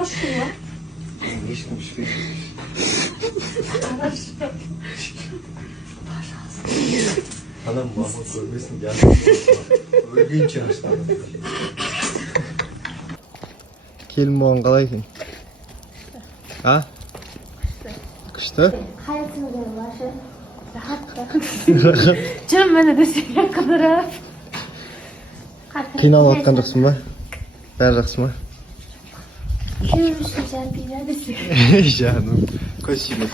Ашкыла. Ешкім ішпейді. Хорошо. Анам мама көрмесін яны. Өлгенше ашпады. Келін болған қалай екен? А? Күшті? Hayatımda başı. Rahattı. Canım bana desene kadar. Қиналып жатқан жоқсың ба? Бәрі жақсы ма? Görüşürüz bir neredesin? Жаным, көз сүймес.